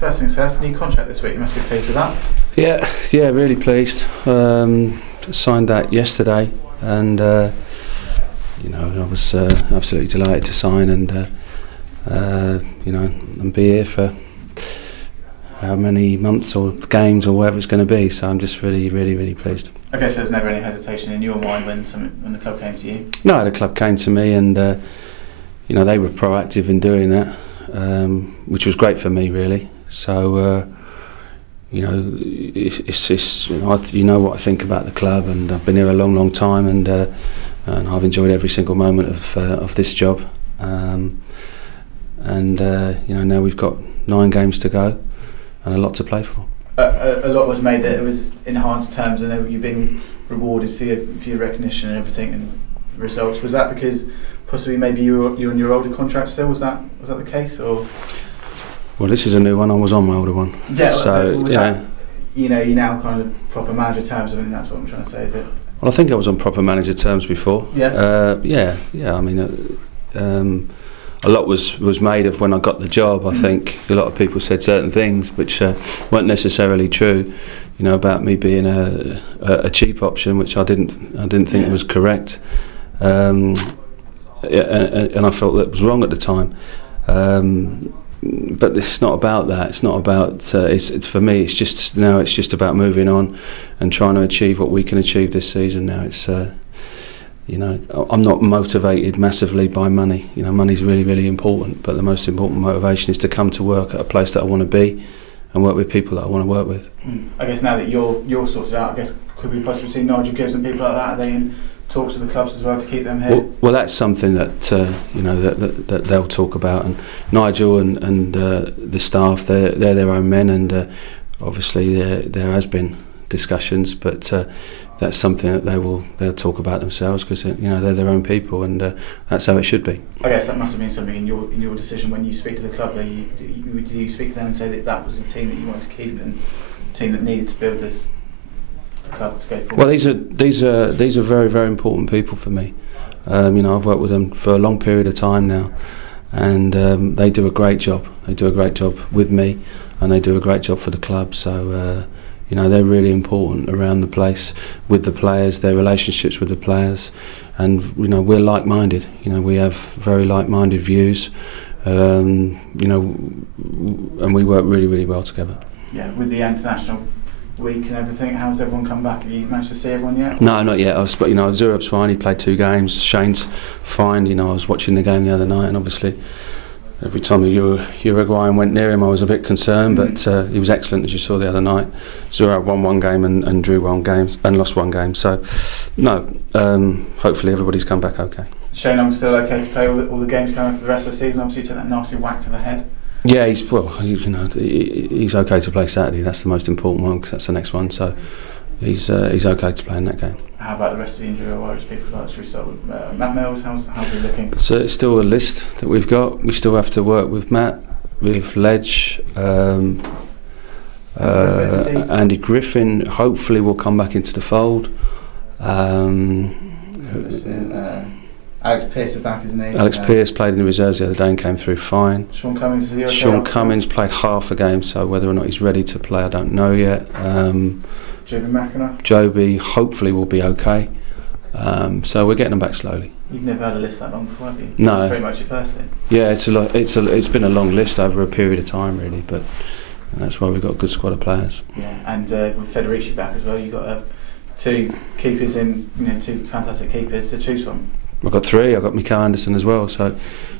First things first, new contract this week. You must be pleased with that. Yeah, really pleased. Signed that yesterday, and I was absolutely delighted to sign, and and be here for how many months or games or whatever it's going to be. So I'm just really pleased. Okay, so there's never any hesitation in your mind when the club came to you? No, the club came to me, and they were proactive in doing that, which was great for me, really. So it's what I think about the club, and I've been here a long time, and I've enjoyed every single moment of this job. Now we've got 9 games to go and a lot to play for. A lot was made that it was enhanced terms, and you've been rewarded for your recognition and everything and results. Was that because possibly maybe you're on your older contract still? Was that the case, or? Well, this is a new one. I was on my older one. Yeah. So was that, you're now kind of proper manager terms. I mean, that's what I'm trying to say. Is it? Well, I think I was on proper manager terms before. Yeah. Yeah. I mean, a lot was made of when I got the job. I think a lot of people said certain things which weren't necessarily true. About me being a cheap option, which I didn't think was correct. And I felt that was wrong at the time. But it's not about that. It's not about. For me. It's just about moving on and trying to achieve what we can achieve this season. Now it's. I'm not motivated massively by money. Money's really important, but the most important motivation is to come to work at a place that I want to be and work with people that I want to work with. I guess now that you're sorted out, I guess could we possibly see Nigel Gibbs and people like that? Are they in talks with the clubs as well to keep them here? Well, that's something that that they'll talk about, and Nigel and the staff, they're their own men, and obviously there has been discussions, but that's something that they'll talk about themselves, because they're their own people, and that's how it should be. I guess that must have been something in your decision when you speak to the club. Do you speak to them and say that was the team that you wanted to keep and the team that needed to build this club to go forward? Well, these are very important people for me. I've worked with them for a long period of time now, and they do a great job. They do a great job with me, and they do a great job for the club. So. They're really important around the place with the players, their relationships with the players, and we're like-minded. We have very like-minded views, and we work really well together. Yeah, with the international week and everything, how's everyone come back? Have you managed to see everyone yet? No, not yet. Zurab's fine. He played 2 games. Shane's fine. I was watching the game the other night, and obviously. Every time Uruguayan went near him, I was a bit concerned, but he was excellent, as you saw the other night. Zurab won 1 game and drew 1 game and lost 1 game. So, no, hopefully everybody's come back okay. Shane, I'm still okay to play all the games coming for the rest of the season. Obviously, you took that nasty whack to the head. Yeah, he's okay to play Saturday. That's the most important one, because that's the next one. So, he's okay to play in that game. How about the rest of the injury wise people? Should we start with Matt Mills? How's he looking? So it's still a list that we've got. We still have to work with Matt, with Ledge, Andy Griffin. Hopefully will come back into the fold. Alex Pearce is back, isn't he? Alex Pearce played in the reserves the other day and came through fine. Sean Cummings, is he okay? Sean Cummings played half a game, so whether or not he's ready to play, I don't know yet. Joby McInerney? Joby hopefully will be okay. So we're getting them back slowly. You've never had a list that long before, have you? No. It's pretty much your first thing. Yeah, it's been a long list over a period of time, really, but that's why we've got a good squad of players. Yeah, and with Federici back as well, you've got 2 keepers in, 2 fantastic keepers to choose from. I've got 3. I've got Mikael Anderson as well. So,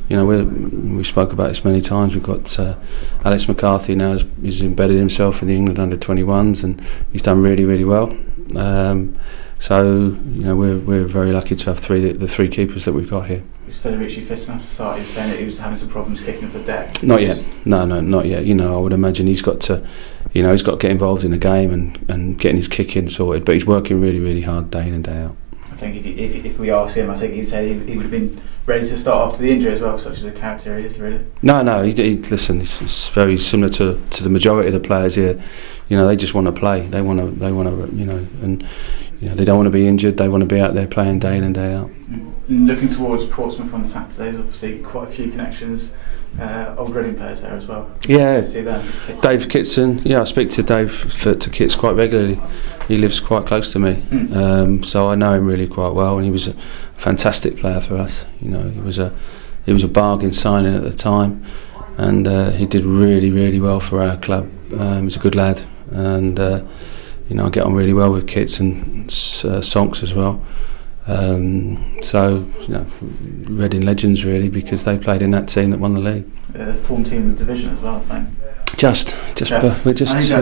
we spoke about this many times. We've got Alex McCarthy now. He's embedded himself in the England under-21s, and he's done really well. So, we're very lucky to have the 3 keepers that we've got here. Is Federici fit enough to start? He was saying that he was having some problems kicking to the deck. Not yet. No, not yet. I would imagine he's got to, he's got to get involved in the game and getting his kick in sorted. But he's working really hard day in and day out. I think if we asked him, I think he'd say he would have been ready to start after the injury as well, such as a character he is, really. No, listen, it's very similar to the majority of the players here. They just want to play. They want to, and they don't want to be injured. They want to be out there playing day in and day out. Looking towards Portsmouth on Saturday, there's obviously quite a few connections old Reading players there as well. Yeah, See them. Dave Kitson. Yeah, I speak to Dave to Kits quite regularly. He lives quite close to me, so I know him really quite well, and he was a fantastic player for us. You know, he was a bargain signing at the time, and he did really well for our club. He's a good lad, and you know, I get on really well with Kits and Sonks as well. So, you know, Reading legends really, because they played in that team that won the league. Form team in the division as well, I think.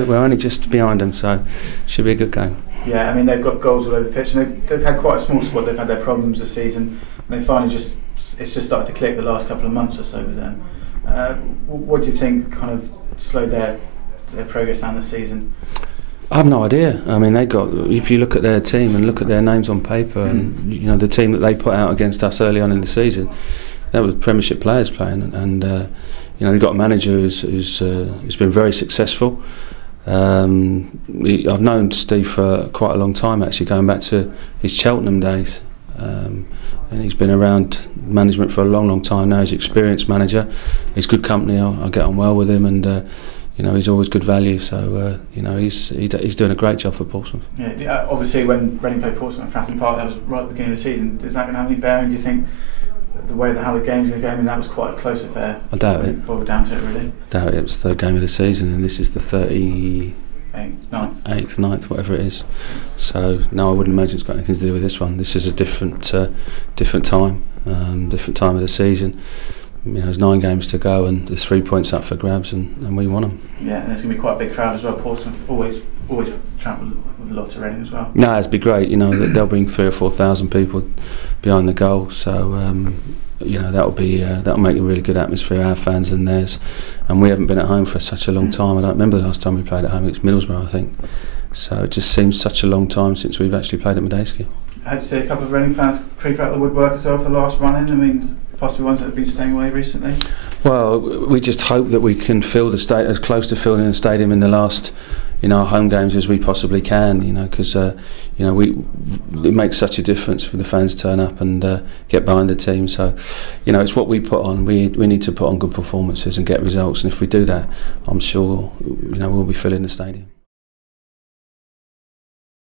We're only just behind them, so should be a good game. Yeah, I mean, they've got goals all over the pitch, and they've had quite a small squad. They've had their problems this season, and they finally it's just started to click the last couple of months or so with them. What do you think kind of slowed their progress down this season? I have no idea. I mean, if you look at their team and look at their names on paper, and you know the team that they put out against us early on in the season, that was Premiership players playing, and you know, they've got a manager who's been very successful. I've known Steve for quite a long time, actually, going back to his Cheltenham days, and he's been around management for a long time now. He's an experienced manager. He's good company. I get on well with him, and you know, he's always good value. So you know, he's doing a great job for Portsmouth. Yeah, obviously when Reading played Portsmouth at Fratton Park, that was right at the beginning of the season. Is that going to have any bearing, do you think? The way how the game's going to go, I mean, that was quite a close affair. I doubt it. Boiled down to it, really. I doubt it. It was the third game of the season, and this is the 38th, 9th, whatever it is. So no, I wouldn't imagine it's got anything to do with this one. This is a different time, different time of the season. You know, there's 9 games to go, and there's 3 points up for grabs, and we won them. Yeah, and there's going to be quite a big crowd as well. Portsmouth always travel with a lot to Reading as well. No, it'd be great. You know, they'll bring 3,000 or 4,000 people behind the goal. So you know, that'll make a really good atmosphere, our fans and theirs. And we haven't been at home for such a long time. I don't remember the last time we played at home. It's Middlesbrough, I think. So it just seems such a long time since we've actually played at Medeski. I hope to see a couple of Reading fans creep out the woodwork as well for the last run-in. I mean, possibly ones that have been staying away recently. Well, we just hope that we can fill the stadium, as close to filling the stadium in the last, you know, home games as we possibly can. You know, because you know, it makes such a difference for the fans turn up and get behind the team. So, you know, it's what we put on. We need to put on good performances and get results. And if we do that, I'm sure, you know, we'll be filling the stadium.